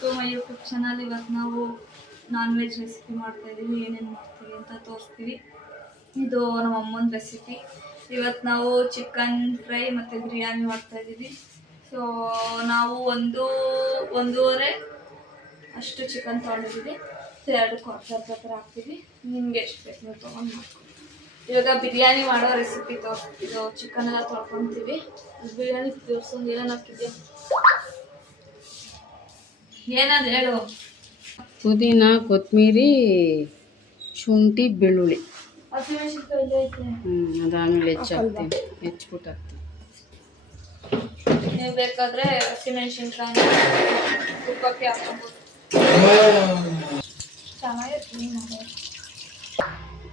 To my YouTube channel. ಇವತ್ತು ನಾವು non veg recipe ಮಾಡ್ತಾಯಿದ್ದೀವಿ. ಏನೇನು ಮಾಡ್ತೀವಿ ಅಂತ ತೋರಿಸ್ತೀವಿ. ಇದು ನಮ್ಮ ಅಮ್ಮನ ರೆಸಿಪಿ. ಇವತ್ತು ನಾವು ಚಿಕನ್ ಫ್ರೈ ಮತ್ತು ಬಿರಿಯಾನಿ ಮಾಡ್ತಾಯಿದ್ದೀವಿ. ಸೊ ನಾವು ಒಂದೂವರೆ ಅಷ್ಟು ಚಿಕನ್ ತೊಗೊಂಡಿದ್ದೀವಿ. ಸೊ 2 ಅರ್ಧ ಥರ ಹಾಕ್ತೀವಿ. ನಿಮಗೆ ಎಷ್ಟು ಬೇಕು ನೀವು ತೊಗೊಂಡು ಮಾಡ್ತೀವಿ. ಇವಾಗ ಬಿರಿಯಾನಿ ಮಾಡೋ ರೆಸಿಪಿ ಇದು ಚಿಕನ್ ಎಲ್ಲ ತೊಳ್ಕೊತೀವಿ. ಬಿರಿಯಾನಿ ತೋರ್ಸಂಗೆ ಏನೇನು ಹಾಕಿದ್ಯಾ, ಏನಾದ್ರು ಹೇಳು. ಪುದೀನ, ಕೊತ್ತಂಬರಿ, ಶುಂಠಿ, ಬೆಳ್ಳುಳ್ಳಿ. ಹಸಿಮೆಣಸಿನ್ಕಾಯಿ ಇಲ್ಲೇ ಐತೆ. ಅದಾದಮೇಲೆ ಹೆಚ್ಚಿಬಿಟ್ಟು ಹಾಕ್ತೀವಿ. ನೀವು ಬೇಕಾದರೆ ಹಸಿಮೆಣಸಿನ್ಕಾಯಿ ತುಪ್ಪಕ್ಕೆ ಹಾಕ್ಕೊಬೋದು. ಚೆನ್ನಾಗಿರ್ತೀನಿ.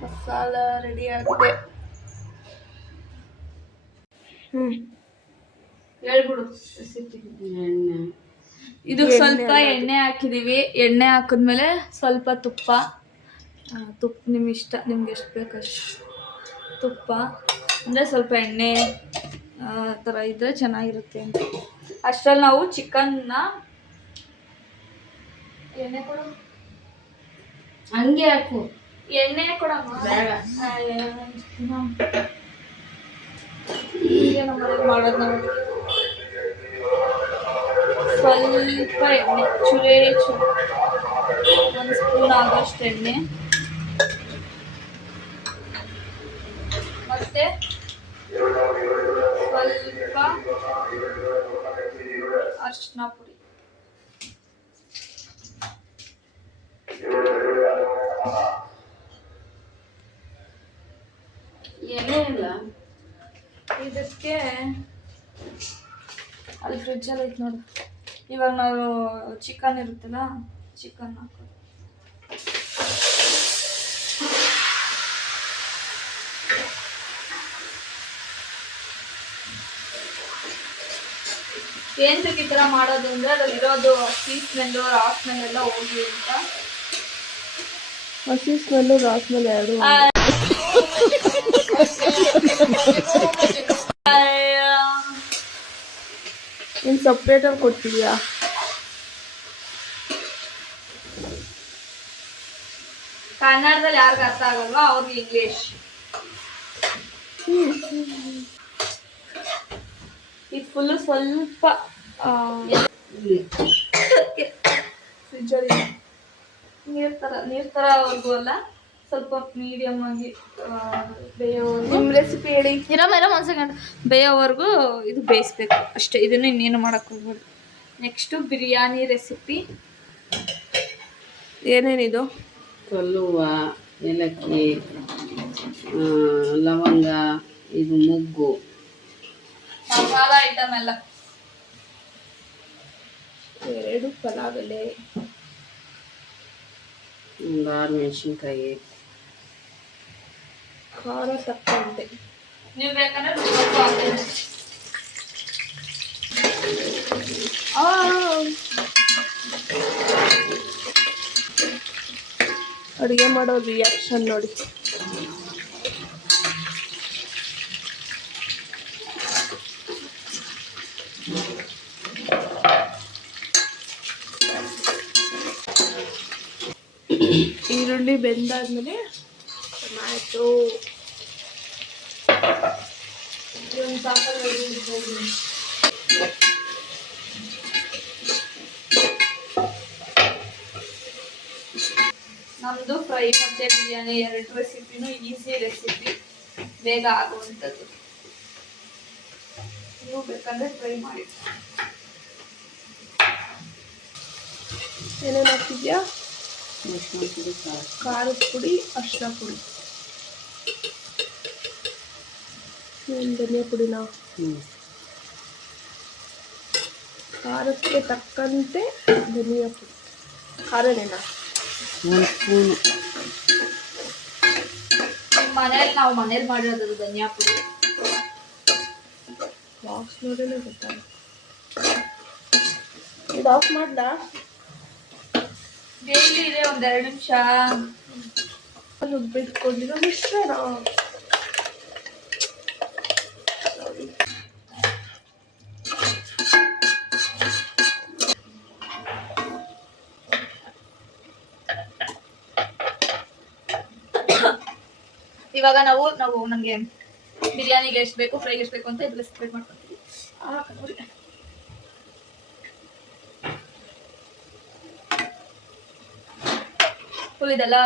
ಮಸಾಲ ರೆಡಿ ಆಗಿದೆ. ಹೇಳ್ಬಿಡು ರೆಸಿಪಿ. ಇದು ಸ್ವಲ್ಪ ಎಣ್ಣೆ ಹಾಕಿದೀವಿ. ಎಣ್ಣೆ ಹಾಕಿದ್ಮೇಲೆ ಸ್ವಲ್ಪ ತುಪ್ಪ ನಿಮ್ಮ ಇಷ್ಟ, ನಿಮ್ಗೆ ಎಷ್ಟು ಬೇಕಷ್ಟು ತುಪ್ಪ. ಅಂದರೆ ಸ್ವಲ್ಪ ಎಣ್ಣೆ ಥರ ಇದ್ದರೆ ಚೆನ್ನಾಗಿರುತ್ತೆ ಅಂತ. ಅಷ್ಟರಲ್ಲಿ ನಾವು ಚಿಕನ್ನ ಎಣ್ಣೆ ಕೊಡು, ಹಂಗೆ ಹಾಕು. ಎಣ್ಣೆ ಕೊಡಮ್ಮ. ಮಾಡೋದು ನಾವು ಸ್ವಲ್ಪ ಎಣ್ಣೆ, ಚೂರೇ 1 ಸ್ಪೂನ್ ಆಗೋಷ್ಟು ಎಣ್ಣೆ, ಮತ್ತೆ ಸ್ವಲ್ಪ ಅರಿಶಿನ ಪುಡಿ. ಎಣ್ಣೆ ಇಲ್ಲ ಇದಕ್ಕೆ ಅಲ್ಲಿ ಫ್ರಿಜ್ಜಲ್ಲಿ ಐತೆ ನೋಡು. ಇವಾಗ ನಾವು ಚಿಕನ್ ಇರುತ್ತಲ್ಲ, ಚಿಕನ್ ಹಾಕೋದು. ಏನಕ್ಕೆ ಈ ಥರ ಮಾಡೋದು ಅಂದರೆ ಅದರಲ್ಲಿರೋದು ಹಸಿ ಸ್ಮೆಲ್ಲು ರಾ ಸ್ಮೆಲ್ ಎಲ್ಲ ಹೋಗಿ ಅಂತ. ಹಸಿ ಸ್ಮೆಲ್ಲು ರಾ ಸ್ಮೆಲ್ ಎರಡು ಇನ್ನು ಸಪ್ರೇಟಾಗಿ ಕೊಡ್ತೀಯಾ? ಕನ್ನಡದಲ್ಲಿ ಯಾರಿಗ ಅರ್ಥ ಆಗಲ್ವಾ ಅವ್ರಿಗೆ ಇಂಗ್ಲೀಷ್. ಇದು ಫುಲ್ಲು ಸ್ವಲ್ಪ ಫ್ರಿಜ್ಜಲ್ಲಿ ನೀರು ಥರ ಅವ್ರಿಗೂ ಅಲ್ಲ, ಸ್ವಲ್ಪ ಮೀಡಿಯಮ್ ಆಗಿ ಬೇಯೋವರೆಗೂ. ನಿಮ್ಮ ರೆಸಿಪಿ ಹೇಳಿ. ಇರೋ ಒಂದು ಸೆಕೆಂಡ್. ಬೇಯೋವರೆಗೂ ಇದು ಬೇಯಿಸ್ಬೇಕು ಅಷ್ಟೇ. ಇದನ್ನು ಇನ್ನೇನು ಮಾಡೋಕ್ಕೆ ಹೋಗ್ಬೋದು. Next biryani recipe. ಏನೇನಿದು? ಕಲ್ಲುವ, ಏಲಕ್ಕಿ, ಲವಂಗ, ಇದು ಮೊಗ್ಗು, ಮಸಾಲ ಐಟಮ್ ಎಲ್ಲ. 2 ಪಲಾವ್ ಎಲೆ, 6 ಮೆಣಸಿನ್ಕಾಯಿ, ಖಾರ ತಕ್ಕಂತೆ. ನೀವು ಬೇಕಂದ್ರೆ ಸ್ವಲ್ಪ ಹಾಕ್ತೀನಿ. ಅಡುಗೆ ಮಾಡೋ ರಿಯಾಕ್ಷನ್ ನೋಡಿ. ಈರುಳ್ಳಿ ಬೆಂದಾದ್ಮೇಲೆ ಟೊಮ್ಯಾಟೊ, ನಮ್ಮದು ಫ್ರೈ ಮತ್ತು ಬಿರಿಯಾನಿ 2 ರೆಸಿಪಿನೂ ಈಸಿ ರೆಸಿಪಿ, ಬೇಗ ಆಗುವಂಥದ್ದು. ನೀವು ಬೇಕಂದ್ರೆ ಟ್ರೈ ಮಾಡಿ. ಏನೇನು ಹಾಕ್ತಿದ್ಯಾ? ಅರಿಶಿನ ಪುಡಿ, ಖಾರದ ಪುಡಿ, ಅರಿಶಿನ ಪುಡಿ, ಧನಿಯಾ ಪುಡಿನ. ಖಾರಕ್ಕೆ ತಕ್ಕಂತೆ ಧನಿಯಾ ಪುಡಿ. ಖಾರನೇನಾ? 1 ಸ್ಪೂನು. ನಾವು ಮನೇಲಿ ಮಾಡಿರೋದು ಧನಿಯಾ ಪುಡಿ. ಬಾಕ್ಸ್ ನೋಡಿನೇ ಗೊತ್ತಾಗುತ್ತೆ. ಇದು ಆಫ್ ಮಾಡ್ಲಾ? ಡೈಲಿ ಇದೆ, 1-2 ನಿಮಿಷ. ಬಿಟ್ಕೊಂಡಿರೋ ಮಿಶ್ರಣ. ಇವಾಗ ನಾವು ನಮಗೆ ಬಿರಿಯಾನಿಗೆ ಎಷ್ಟು ಬೇಕು, ಫ್ರೈಗೆ ಎಷ್ಟು ಬೇಕು ಅಂತ ಇದ್ರಲ್ಲಿ ಸಪ್ರೇಟ್ ಮಾಡ್ಕೊತೀವಿ. ನೋಡಿ ಫುಲ್ ಇದೆಲ್ಲ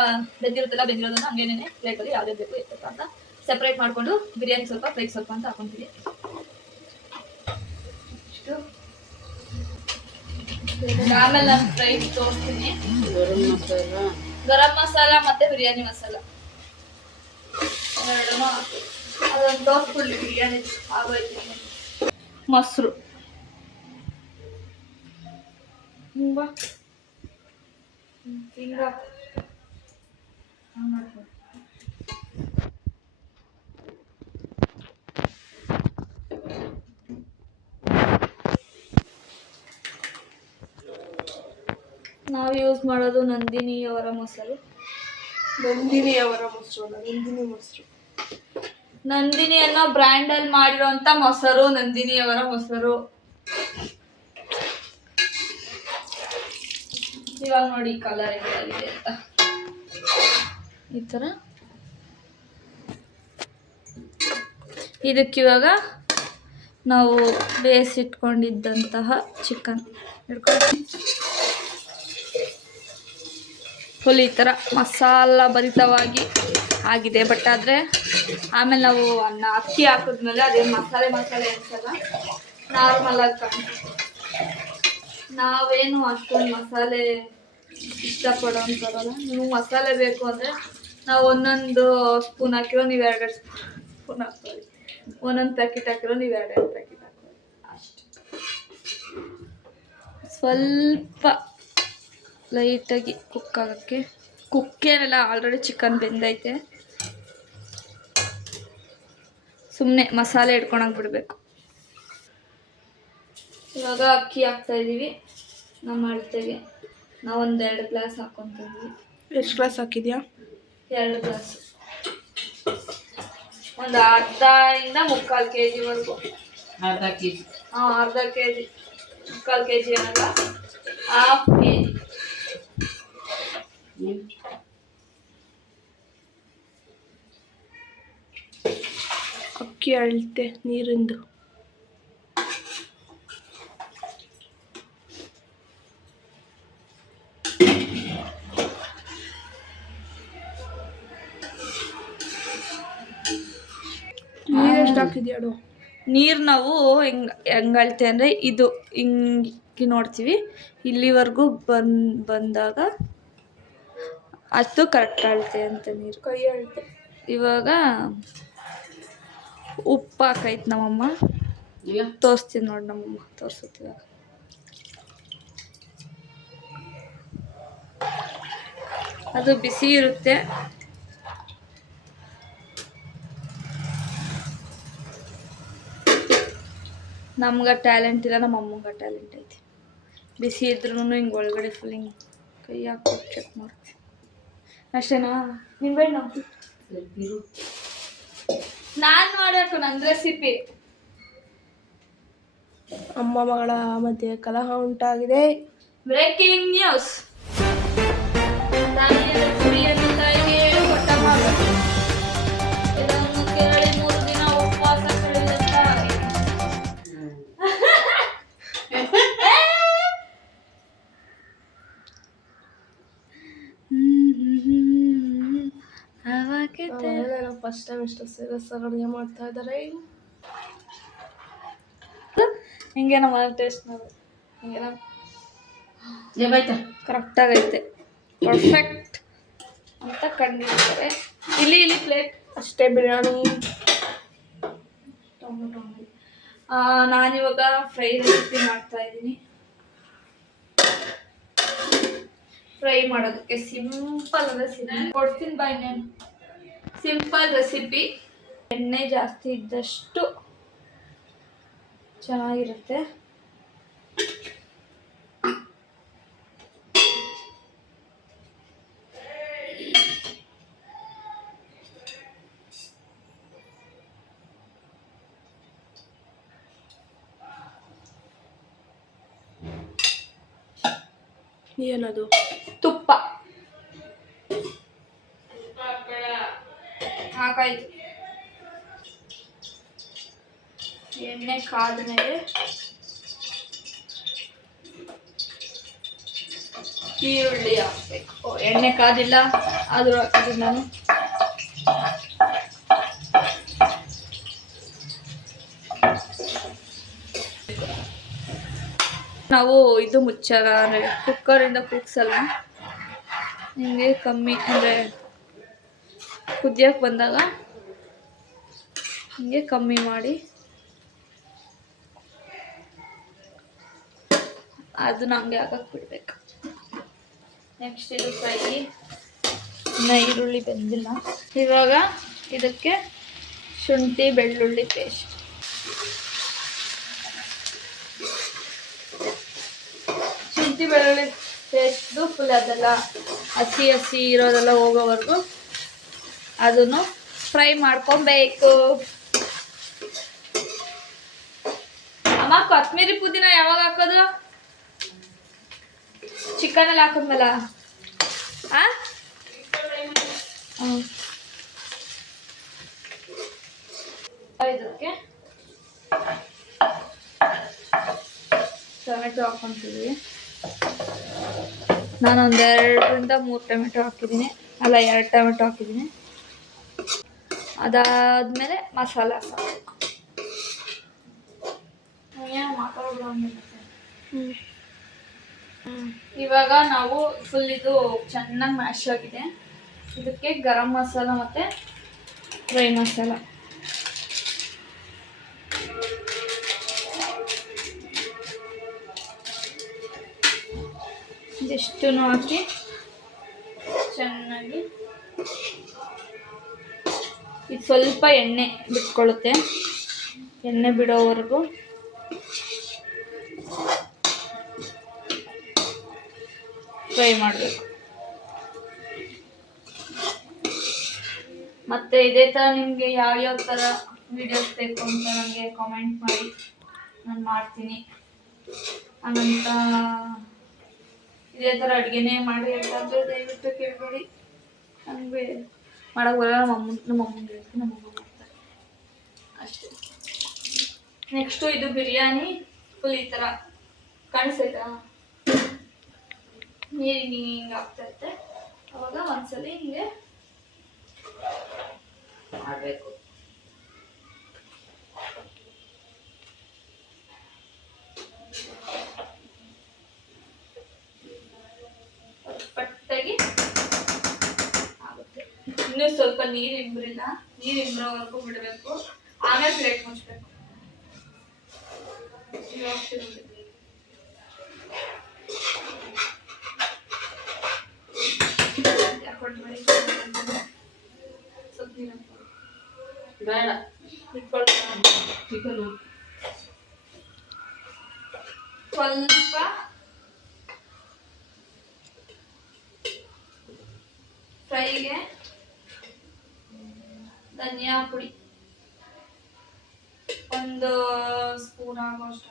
ಬೆಂದಿರೋದನ್ನ ಹಂಗೇನೆ ಪ್ಲೇಟಲ್ಲಿ ಯಾವ್ದು ಬೇಕು ಇರ್ತಕ್ಕ ಅಂತ ಸೆಪ್ರೇಟ್ ಮಾಡ್ಕೊಂಡು ಬಿರಿಯಾನಿ ಸ್ವಲ್ಪ, ಫ್ರೈಗೆ ಸ್ವಲ್ಪ ಅಂತ ಹಾಕೊಂತೀವಿ. ಆಮೇಲೆ ನಾನು ಫ್ರೈ ತೋರಿಸ್ತೀನಿ. ಗರಂ ಮಸಾಲ ಮತ್ತೆ ಬಿರಿಯಾನಿ ಮಸಾಲ ಎರಡೂ ಅದೊಂದು ತೋರಿಸ್ಬಿಡ್ಲಿ ಬಿರಿಯಾನಿ ಆಗೋಯ್ತು. ಮೊಸರು ನಾವು ಯೂಸ್ ಮಾಡೋದು ನಂದಿನಿಯವರ ಮೊಸರು. ನಂದಿನಿಯವರ ಮೊಸರು ಅಲ್ಲ, ನಂದಿನಿ ಮೊಸರು. ನಂದಿನಿ ಅನ್ನೋ ಬ್ರ್ಯಾಂಡ್ ಅಲ್ಲಿ ಮಾಡಿರೋಂತ ಮೊಸರು ನಂದಿನಿಯವರ ಮೊಸರು. ಇವಾಗ ನೋಡಿ ಕಲರ್ ಹೆಂಗಾಗಿದೆ ಅಂತ. ಈ ತರ ಇದಕ್ಕಿವಾಗ ನಾವು ಬೇಯಿಸಿಟ್ಕೊಂಡಿದ್ದಂತಹ ಚಿಕನ್ ಹಿಡ್ಕೊಂಡು ಫುಲ್ ಈ ಥರ ಮಸಾಲ ಭರಿತವಾಗಿ ಆಗಿದೆ. ಬಟ್ ಆದರೆ ಆಮೇಲೆ ನಾವು ಅಕ್ಕಿ ಹಾಕಿದ್ಮೇಲೆ ಅದೇನು ಮಸಾಲೆ ಅನ್ಸಲ್ಲ, ನಾರ್ಮಲ್ ಆಗಿ ಕಾಣುತ್ತೆ. ನಾವೇನು ಅಷ್ಟೊಂದು ಮಸಾಲೆ ಇಷ್ಟಪಡೋಂಥರಲ್ಲ. ನೀವು ಮಸಾಲೆ ಬೇಕು ಅಂದರೆ ನಾವು ಒಂದೊಂದು ಸ್ಪೂನ್ ಹಾಕಿರೋ ನೀವು 2 ಸ್ಪೂನ್ ಹಾಕ್ಕೊಳ್ಳಿ, ಒಂದೊಂದು ಪ್ಯಾಕೆಟ್ ಹಾಕಿರೋ ನೀವು 2 ಪ್ಯಾಕೆಟ್ ಹಾಕ್ಕೊಳ್ಳಿ ಅಷ್ಟೆ. ಸ್ವಲ್ಪ ಲೈಟಾಗಿ ಕುಕ್ ಆಗೋಕ್ಕೆ, ಕುಕ್ಕೇನೆಲ್ಲ ಆಲ್ರೆಡಿ ಚಿಕನ್ ಬೆಂದೈತೆ, ಸುಮ್ಮನೆ ಮಸಾಲೆ ಹಿಡ್ಕೊಳಕ್ಕೆ ಬಿಡಬೇಕು. ಇವಾಗ ಅಕ್ಕಿ ಹಾಕ್ತಾಯಿದ್ದೀವಿ ನಮ್ಮ ಅಳತೆಗೆ. ನಾವು 2 ಗ್ಲಾಸ್ ಹಾಕ್ಕೊತಾ ಇದ್ವಿ. ಎಷ್ಟು ಗ್ಲಾಸ್ ಹಾಕಿದ್ಯಾ? 2 ಗ್ಲಾಸ್, ಒಂದು ಅರ್ಧದಿಂದ 3/4 kg ಅರ್ಧ kg. ಅರ್ಧ kg, 3/4 kg ಏನಲ್ಲ, 1/2 kg. ಅಕ್ಕಿ ಅಳತೆ ನೀರಿಂದು. ನೀರು ಎಷ್ಟು ಹಾಕಿದ್ಯಾಡು? ನೀರು ನಾವು ಹೆಂಗೆ ಅಳತೆ ಅಂದರೆ ಇದು ಹಿಂಗೆ ನೋಡ್ತೀವಿ, ಇಲ್ಲಿವರೆಗೂ ಬಂದಾಗ ಅದು ಕರೆಕ್ಟ್ ಅಳತೆ ಅಂತ ನೀರು. ಕೈ ಅಳತೆ. ಇವಾಗ ಉಪ್ಪು ಹಾಕೈತೆ ನಮ್ಮಮ್ಮ, ತೋರಿಸ್ತೀನಿ ನೋಡಿ. ನಮ್ಮಮ್ಮ ತೋರಿಸುತ್ತೀವಾಗ ಅದು ಬಿಸಿ ಇರುತ್ತೆ. ನಮ್ಗೆ ಟ್ಯಾಲೆಂಟ್ ಇಲ್ಲ, ನಮ್ಮ ಅಮ್ಮಂಗೆ ಟ್ಯಾಲೆಂಟ್ ಐತಿ. ಬಿಸಿ ಇದ್ರೂ ಹಿಂಗೆ ಒಳಗಡೆ ಫುಲ್ ಹಿಂಗೆ ಕೈ ಹಾಕಿ ಚೆಕ್ ಮಾಡ್ತೀವಿ ಅಷ್ಟೇನಾ. ನಿಂಬೆ ನಾವು ನಾನು ಮಾಡಬೇಕು ನನ್ನ ರೆಸಿಪಿ. ಅಮ್ಮ ಮಗಳ ಮಧ್ಯೆ ಕಲಹ ಉಂಟಾಗಿದೆ. Breaking news. ತಾಯಿಗೆ ಕೊಟ್ಟ ಮಗ ಇದನ್ನು ಕೇಳಿ 3 ದಿನ ಉಪವಾಸ ಕಳೆದಂತ ಫಸ್ಟ್ ಟೈಮ್ ಇಷ್ಟು ಸೀರಿಯಸ್ ಆಗಿ ಅಡುಗೆ ಮಾಡ್ತಾ ಇದ್ದಾರೆ. ಹಿಂಗೆ ನಮ್ಮ ಟೇಸ್ಟ್ ನೋಡಿ, ಹಿಂಗೆಲ್ಲ ಕರೆಕ್ಟಾಗೈತೆ, ಪರ್ಫೆಕ್ಟ್ ಅಂತ ಕಂಡಿರ್ತಾರೆ. ಇಲ್ಲಿ ಪ್ಲೇಟ್ ಅಷ್ಟೇ ಬಿರಿಯಾನಿ. ಟೊಮೊಟೊ ನಾನಿವಾಗ ಫ್ರೈ ರೆಸಿಪಿ ಮಾಡ್ತಾ ಇದ್ದೀನಿ. ಫ್ರೈ ಮಾಡೋದಕ್ಕೆ ಸಿಂಪಲ್ ಕೊಡ್ತೀನಿ ಬಾಯ್. ನಾನು ಸಿಂಪಲ್ ರೆಸಿಪಿ. ಎಣ್ಣೆ ಜಾಸ್ತಿ ಇದ್ದಷ್ಟು ಚೆನ್ನಾಗಿರುತ್ತೆ. ಏನದು? ತುಪ್ಪ ಹಾಕಾಯ್ತು. ಎಣ್ಣೆ ಕಾದ್ಮೇಲೆ ಈರುಳ್ಳಿ ಹಾಕ್ಬೇಕು. ಎಣ್ಣೆ ಕಾದಿಲ್ಲ ಆದ್ರೂ ಹಾಕಿದ್ದೀನಿ ನಾನು. ನಾವು ಇದು ಮುಚ್ಚಾರ ಅಂದರೆ ಕುಕ್ಕರಿಂದ ಕೂಗ್ಸಲ್ಲ, ಹಿಂಗೆ ಕಮ್ಮಿ ಅಂದರೆ ಕುದಿಯಕ್ಕೆ ಬಂದಾಗ ಹಿಂಗೆ ಕಮ್ಮಿ ಮಾಡಿ ಅದನ್ನ ಹಂಗೆ ಹಾಕಕ್ಕೆ ಬಿಡ್ಬೇಕು. ನೆಕ್ಸ್ಟ್ ಇದು ಫ್ರೈ. ಇನ್ನು ಈರುಳ್ಳಿ ಬೆಂದಿಲ್ಲ. ಇವಾಗ ಇದಕ್ಕೆ ಶುಂಠಿ ಬೆಳ್ಳುಳ್ಳಿ ಪೇಸ್ಟ್. ಶುಂಠಿ ಬೆಳ್ಳುಳ್ಳಿ ಪೇಸ್ಟ್ದು ಫುಲ್ ಅದೆಲ್ಲ ಹಸಿ ಹಸಿ ಇರೋದೆಲ್ಲ ಹೋಗೋವರೆಗೂ ಅದನ್ನು ಫ್ರೈ ಮಾಡ್ಕೊಬೇಕು. ಅಮ್ಮ ಕೊತ್ತಂಬರಿ ಪುದೀನ ಯಾವಾಗ ಹಾಕೋದು? ಚಿಕನಲ್ಲಿ ಹಾಕಿದ್ಮೇಲ? ಇದಕ್ಕೆ ಟೊಮೆಟೊ ಹಾಕೊಂತೀವಿ. ನಾನು ಒಂದು 2-3 ಟೊಮೆಟೊ ಹಾಕಿದ್ದೀನಿ, ಅಲ್ಲ 2 ಟೊಮೆಟೊ ಹಾಕಿದ್ದೀನಿ. ಅದಾದಮೇಲೆ ಮಸಾಲೆ ಹಾಕಬೇಕು. ಇವಾಗ ನಾವು ಫುಲ್ ಇದು ಚೆನ್ನಾಗಿ ಮ್ಯಾಶ್ ಆಗಿದೆ. ಇದಕ್ಕೆ ಗರಂ ಮಸಾಲ ಮತ್ತು ಫ್ರೈ ಮಸಾಲ ಇದಿಷ್ಟು ಹಾಕಿ ಚೆನ್ನಾಗಿ ಇದು ಸ್ವಲ್ಪ ಎಣ್ಣೆ ಬಿಟ್ಕೊಳ್ಳುತ್ತೆ. ಎಣ್ಣೆ ಬಿಡೋವರೆಗೂ ಫ್ರೈ ಮಾಡಬೇಕು. ಮತ್ತು ಇದೇ ಥರ ನಿಮಗೆ ಯಾವ್ಯಾವ ಥರ ವಿಡಿಯೋಸ್ ಬೇಕು ಅಂತ ನನಗೆ ಕಾಮೆಂಟ್ ಮಾಡಿ, ನಾನು ಮಾಡ್ತೀನಿ. ಹಾಗಂತ ಇದೇ ಥರ ಅಡುಗೆನೇ ಮಾಡಿ ಅಂತಂದರೆ ದಯವಿಟ್ಟು ಕೇಳಬೇಡಿ. ನನಗೆ ಮಾಡೋಕ್ಕೆ ಬರೋಲ್ಲ. ನಮ್ಮ ಅಮ್ಮಂಗೆ ಹೇಳ್ತೀನಿ, ನಮ್ಮ ಅಮ್ಮ ಮಾಡ್ತಾರೆ ಅಷ್ಟೇ. ನೆಕ್ಸ್ಟು ಇದು ಬಿರಿಯಾನಿ ಫುಲ್ ಈ ಥರ ಕಾಣಿಸ್ತೈತಾ, ನೀರಿಗೆ ಹಿಂಗೆ ಆಗ್ತೈತೆ. ಅವಾಗ ಒಂದ್ಸಲಿ ಹಿಂಗೆ ಮಾಡಬೇಕು. ಪಟ್ಟಾಗಿ ಆಗುತ್ತೆ. ಇನ್ನೂ ಸ್ವಲ್ಪ ನೀರು ಇಂಬ್ರಿಲ್ಲ, ನೀರು ಇಂಬ್ರೋವರೆಗೂ ಬಿಡಬೇಕು. ಆಮೇಲೆ ಪ್ಲೇಟ್ ಮುಚ್ಚಬೇಕು. ಬೇಡ ಚಿಕನು ಸ್ವಲ್ಪ ಫ್ರೈಗೆ ಧನಿಯಾ ಪುಡಿ 1 ಸ್ಪೂನ್ ಆಗೋಷ್ಟು,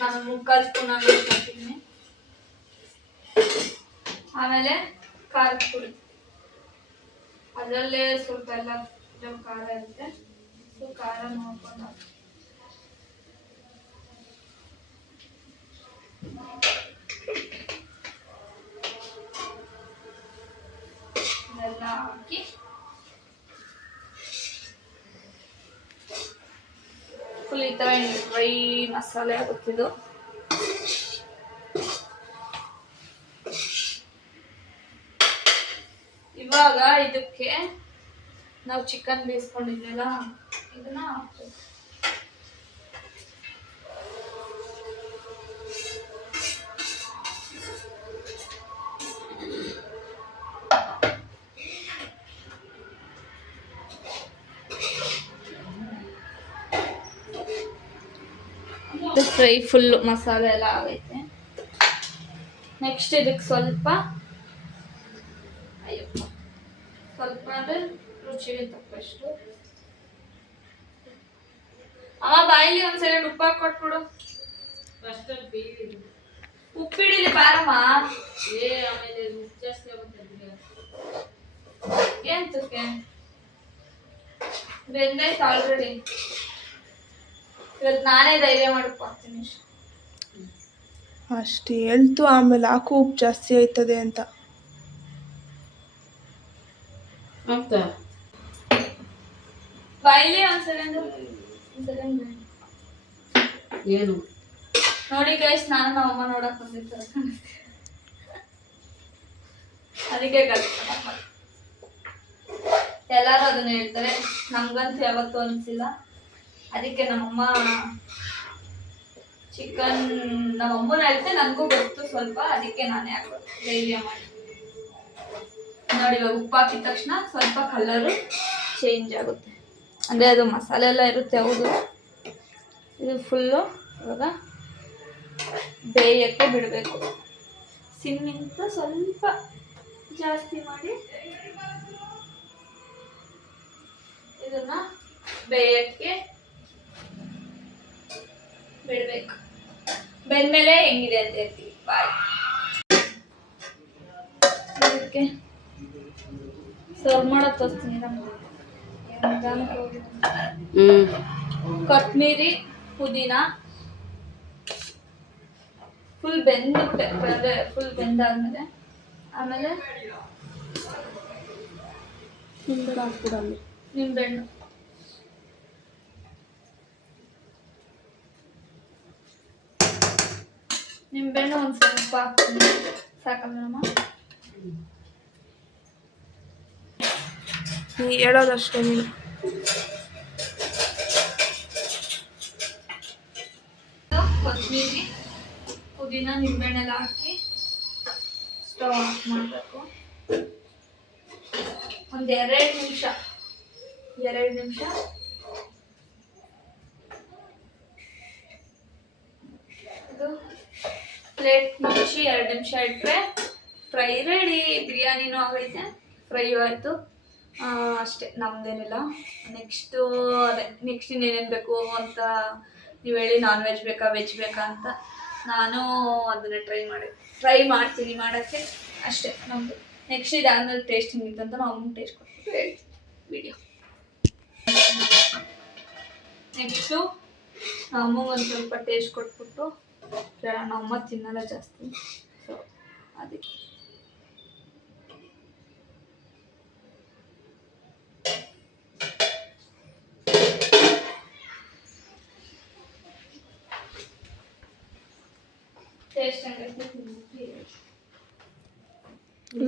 ನಾನು 3/4 ಸ್ಪೂನ್ ಆಗೋಷ್ಟು ಹಾಕಿದ್ದೀನಿ. ಆಮೇಲೆ ಖಾರದ ಪುಡಿ, ಅದರಲ್ಲೇ ಸ್ವಲ್ಪ ಎಲ್ಲ ಖಾರ ಇರುತ್ತೆ, ಸೊ ಖಾರ ನೋಡ್ಕೊಂಡು ಇದೆಲ್ಲ ಹಾಕಿ ಫುಲ್ ಈ ಥರ ಡ್ರೈ ಮಸಾಲೆ ಆಗುತ್ತಿದ್ದು. ಇವಾಗ ಇದಕ್ಕೆ ನಾವು ಚಿಕನ್ ಬೇಯಿಸ್ಕೊಂಡಿದ್ವಲ್ಲ ಇದನ್ನ ಹಾಕ್ಬೇಕು. ಫ್ರೈ ಫುಲ್ ಮಸಾಲೆ ಎಲ್ಲ ಆಗೈತೆ. ನೆಕ್ಸ್ಟ್ ಇದಕ್ಕೆ ಸ್ವಲ್ಪ ಅಂದರೆ ರುಚಿಗೆ ತಕ್ಕಷ್ಟು. ಅಮ್ಮ ಬಾಯಿಲಿ ಒಂದ್ಸಲ ಉಪ್ಪು ಹಾಕಿ ಕೊಟ್ಬಿಡು. ಉಪ್ಪಿಡಿಲಿ ಬಾರಮ್ಮ. ಆಮೇಲೆ ಜಾಸ್ತಿ ಆಗುತ್ತೆ. ಏನ್ತಕ್ಕೆ ಬೆಂದೈತೆ ಆಲ್ರೆಡಿ. ಇವತ್ತು ನಾನೇ ಧೈರ್ಯ ಮಾಡ್ಕೊಡ್ತೀನಿ. ಅಷ್ಟು ಹೇಳ್ತು, ಆಮೇಲೆ ಹಾಕು ಉಪ್ಪು ಜಾಸ್ತಿ ಆಯ್ತದೆ ಅಂತ. ಆಗ್ತಾ ಬಾಯಿಲಿ ಒಂದು ಸೆಕೆಂಡ್ ಏನು ನೋಡಿ ಗೈಸ್, ನಾನು ನಮ್ಮ ಅಮ್ಮ ನೋಡಕ್ ಬಂದಿರ್ತಾರೆ ಕಾಣಿಸ್ತೀನಿ. ಅದಕ್ಕೆ ಕಲ್ತ್ಕೊಂಡ ಎಲ್ಲರೂ ಅದನ್ನ ಹೇಳ್ತಾರೆ, ನಮ್ಗಂತೂ ಯಾವತ್ತೂ ಅನ್ಸಿಲ್ಲ. ಅದಕ್ಕೆ ನಮ್ಮಮ್ಮ ಚಿಕನ್ ನಮ್ಮಮ್ಮನ ಹೇಳ್ತೆ, ನನಗೂ ಗೊತ್ತು ಸ್ವಲ್ಪ, ಅದಕ್ಕೆ ನಾನೇ ಹಾಕೋದು ಧೈರ್ಯ ಮಾಡಿ. ನೋಡಿ ಇವಾಗ ಉಪ್ಪು ಹಾಕಿದ ತಕ್ಷಣ ಸ್ವಲ್ಪ ಕಲರು ಚೇಂಜ್ ಆಗುತ್ತೆ, ಅಂದರೆ ಅದು ಮಸಾಲೆ ಎಲ್ಲ ಇರುತ್ತೆ. ಹೌದು, ಇದು ಫುಲ್ಲು ಇವಾಗ ಬೇಯಕ್ಕೆ ಬಿಡಬೇಕು. ಸಿಮ್ಮಿಂತ ಸ್ವಲ್ಪ ಜಾಸ್ತಿ ಮಾಡಿ ಇದನ್ನ ಬೇಯಕ್ಕೆ ಬಿಡಬೇಕು. ಬೆಂದ್ಮೇಲೆ ಹೆಂಗಿದೆ ಅಂತ ಹೇಳ್ತೀವಿ. ಬಾಯ್. ಇದಕ್ಕೆ ಸರ್ವ್ ಮಾಡೋದು ತೋರಿಸ್ತೀನಿ. ಕೊತ್ತಂಬರಿ, ಪುದೀನ ಫುಲ್ ಬೆಂದ್ಬಿಟ್ಟೆ, ಫುಲ್ ಬೆಂದಾದ್ಮೇಲೆ ಆಮೇಲೆ ಹಾಕ್ಬಿಡಲ್ಲ. ನಿಂಬೆಹಣ್ಣು, ನಿಂಬೆಹಣ್ಣು ಒಂದು ಸ್ವಲ್ಪ ಹಾಕ್ತೀನಿ. ಸಾಕಲ್ಲಮ್ಮ? ನೀ ಹೇಳೋದಷ್ಟೇ ನೀನು. ಕೊತ್ತಂಬರಿ, ಪುದೀನ, ನಿಂಬೆಹಣ್ಣೆಲ್ಲ ಹಾಕಿ ಸ್ಟವ್ ಆಫ್ ಮಾಡಬೇಕು. ಒಂದು 2 ನಿಮಿಷ ಇದು ಪ್ಲೇಟ್ ಮುಚ್ಚಿ 2 ನಿಮಿಷ ಇಟ್ಟರೆ ಫ್ರೈ ರೆಡಿ. ಬಿರಿಯಾನಿನೂ ಆಗೈತೆ, ಫ್ರೈಯೂ ಆಯಿತು. ಅಷ್ಟೇ, ನಮ್ದೇನಿಲ್ಲ. ನೆಕ್ಸ್ಟ್ ಇನ್ನೇನೇನು ಬೇಕು ಅಂತ ನೀವು ಹೇಳಿ. ನಾನ್ ವೆಜ್ ಬೇಕಾ ವೆಜ್ ಬೇಕಾ ಅಂತ ನಾನು ಅದನ್ನು ಟ್ರೈ ಮಾಡ್ತೀನಿ ಮಾಡೋಕ್ಕೆ. ಅಷ್ಟೇ ನಮ್ಮದು. ನೆಕ್ಸ್ಟ್ ಇದಾದ್ಮೇಲೆ ಟೇಸ್ಟ್ ಹಿಂಗಿತ್ತಂತ ನಾವು ಅಮ್ಮನ ಟೇಸ್ಟ್ ಕೊಟ್ಬಿಟ್ಟು ಹೇಳ್ತೀವಿ ವಿಡಿಯೋ. ನೆಕ್ಸ್ಟು ಅಮ್ಮಗೆ ಒಂದು ಸ್ವಲ್ಪ ಟೇಸ್ಟ್ ಕೊಟ್ಬಿಟ್ಟು, ನಮ್ಮಮ್ಮ ತಿನ್ನಲ್ಲ ಜಾಸ್ತಿ, ಸೊ ಅದಕ್ಕೆ ಟೇಸ್ಟ್ ಹಂಗೈತೆ.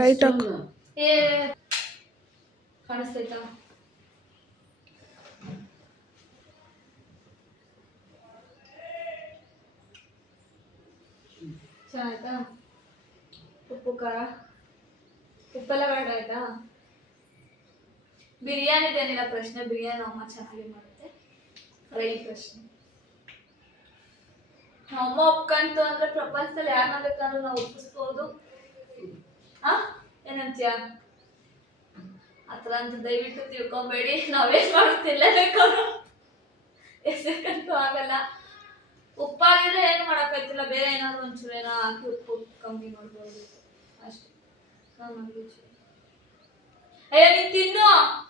ಲೈಟ್ ಹಾಕು. ಏ ಕಾಣಿಸ್ತೈತಾ? ಚೆನ್ನಾಯ್ತಾ? ಉಪ್ಪು ಖಾರ ಉಪ್ಪೆಲ್ಲ ಕರೆಕ್ಟ್ ಆಯ್ತಾ? ಬಿರಿಯಾನಿದೇನಿಲ್ಲ ಪ್ರಶ್ನೆ, ಬಿರಿಯಾನಿ ಅಮ್ಮ ಚೆನ್ನಾಗಿ ಮಾಡುತ್ತೆ. ಫ್ರೈ ಪ್ರಶ್ನೆ. ಅಮ್ಮ ಒಪ್ಕಂತು ಅಂದ್ರೆ ಪ್ರಪಂಚದಲ್ಲಿ ಯಾರನ್ನ ಬೇಕಾದ್ರೂ ನಾವು ಒಪ್ಪಿಸ್ಬೋದು. ಏನಂತೀಯ? ಆತರ ಅಂತ ದಯವಿಟ್ಟು ತಿಳ್ಕೊಬೇಡಿ. ನಾವೇನ್ ಮಾಡುತ್ತಿಲ್ಲ ಬೇಕಾದ್ರು ಎಸಕ್ಕಂತೂ ಆಗಲ್ಲ. ಉಪ್ಪಾಗಿದ್ರೆ ಏನು ಮಾಡೋಕ್ಕಾಯ್ತಿಲ್ಲ, ಬೇರೆ ಏನಾದ್ರು ಒಂಚೂರು ಏನೋ ಹಾಕಿ ಉಪ್ಪು ಕಮ್ಮಿ ಮಾಡ್ಬೋದು ಅಷ್ಟೇ. ಅಯ್ಯೋ ನೀನ್ ತಿನ್ನು,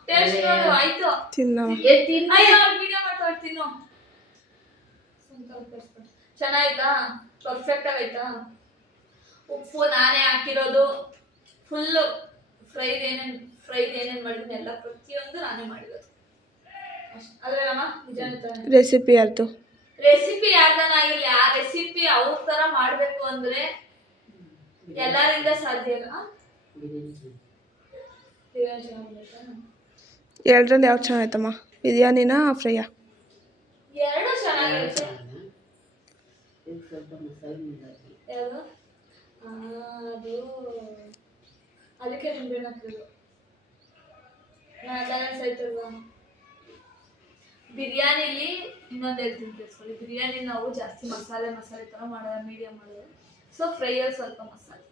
ಟೇಸ್ಟ್ ನೋಡು. ಆಯ್ತು ಅಯ್ಯೋ ವಿಡಿಯೋ ಮಾಡ್ತಾಳೆ, ತಿನ್ನು. ಚೆನ್ನಾಯ್ತಾ? ಪರ್ಫೆಕ್ಟ್ ಆಗೈತಾ? ಉಪ್ಪು ನಾನೇ ಹಾಕಿರೋದು. ಫುಲ್ಲು ಫ್ರೈಡ್ ಏನೇನು ಮಾಡಿದ್ದೀನಿ ಎಲ್ಲ ಪ್ರತಿಯೊಂದು ನಾನೇ ಮಾಡಿರೋದು ಅಷ್ಟೇ. ಅಲ್ವೇನಮ್ಮ? ನಿಜ. ರೆಸಿಪಿ ಯಾರ್ದು? ರೆಸಿಪಿ ಯಾರ್ದನಾಗಿರ್ಲಿ, ಆ ರೆಸಿಪಿ ಅವ್ರ ತರ ಮಾಡ್ಬೇಕು ಅಂದ್ರೆ ಎಲ್ಲರಿಂದ ಸಾಧ್ಯ ಇಲ್ಲ. ಎರಡರಲ್ಲಿ ಯಾವ್ದು ಚೆನ್ನಾಯ್ತಮ್ಮ? ಬಿರಿಯಾನಿನಾ ಫ್ರೈಯಾ? ಎರಡು ಚೆನ್ನಾಗಿರುತ್ತೆ. ಯಾವುದು? ಅದು ಅದಕ್ಕೆ ನಿಂಬೆಹಣ್ಣು ಹಾಕಿದ್ರು. ಬ್ಯಾಲೆನ್ಸ್ ಆಯ್ತಲ್ವಾ? ಬಿರಿಯಾನಿಲಿ ಇನ್ನೊಂದು ಹೇಳ್ತೀನಿ ಕೇಳಿಸ್ಕೊಳ್ಳಿ. ಬಿರಿಯಾನಿ ನಾವು ಜಾಸ್ತಿ ಮಸಾಲೆ ಥರ ಮಾಡೋದು, ಮೀಡಿಯಮ್ ಮಾಡೋದು. ಸೊ ಫ್ರೈಯಲ್ಲಿ ಸ್ವಲ್ಪ ಮಸಾಲೆ,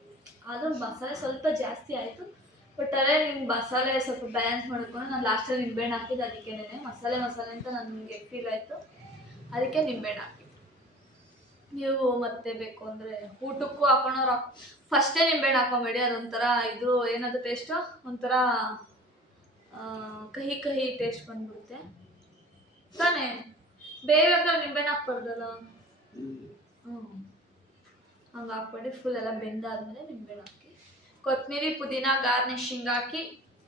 ಆದರೂ ಮಸಾಲೆ ಸ್ವಲ್ಪ ಜಾಸ್ತಿ ಆಯಿತು. ಬಟ್ ಅದೇ ನಿಮ್ಗೆ ಮಸಾಲೆ ಸ್ವಲ್ಪ ಬ್ಯಾಲೆನ್ಸ್ ಮಾಡ್ಕೊಂಡು ನಾನು ಲಾಸ್ಟಲ್ಲಿ ನಿಂಬೆಹಣ್ಣು ಹಾಕಿದ್ದು. ಅದಕ್ಕೇನೆ ಮಸಾಲೆ ಅಂತ ನನಗೆ ಫೀಲ್ ಆಯಿತು, ಅದಕ್ಕೆ ನಿಂಬೆಹಣ್ಣು ಹಾಕಿದ್ದು. ನೀವು ಮತ್ತೆ ಬೇಕು ಅಂದರೆ ಊಟಕ್ಕೂ ಕಹಿ ಕಹಿ ಟೇಸ್ಟ್ ಬಂದ್ಬಿಡುತ್ತೆ ತಾನೇ. ಬೇರೆ ನಿಂಬೆಹಣ್ಣು ಹಾಕ್ಬಾರ್ದಲ್ಲ. ಹಂಗೆ ಹಾಕ್ಬೇಡಿ. ಫುಲ್ ಎಲ್ಲ ಬೆಂದಾದ್ಮೇಲೆ ನಿಂಬೆಹಣ್ಣು ಹಾಕಿ, ಕೊತ್ತಂಬರಿ ಪುದೀನ ಗಾರ್ನಿಶಿಂಗ್ ಹಾಕಿ.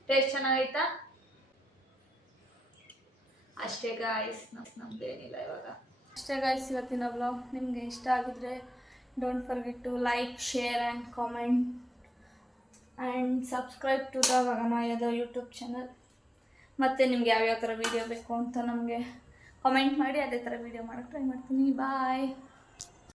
ಟೇಸ್ಟ್ ಚೆನ್ನಾಗೈತಾ? ಅಷ್ಟೇ ಗಾಯ್ಸ್, ನಮ್ದೇನಿಲ್ಲ ಇವಾಗ. ಅಷ್ಟೇ ಗಾಯ್ಸ್ ಇವತ್ತಿನ ವ್ಲಾಗ್. ನಿಮಗೆ ಇಷ್ಟ ಆಗಿದ್ರೆ don't forget to like, share and comment and subscribe to the ವಗಮಾಯದ ಯೂಟ್ಯೂಬ್ ಚಾನಲ್. ಮತ್ತು ನಿಮ್ಗೆ ಯಾವ್ಯಾವ ಥರ ವೀಡಿಯೋ ಬೇಕು ಅಂತ ನಮಗೆ ಕಾಮೆಂಟ್ ಮಾಡಿ, ಅದೇ ಥರ ವೀಡಿಯೋ ಮಾಡೋಕ್ಕೆ ಟ್ರೈ ಮಾಡ್ತೀನಿ. ಬಾಯ್.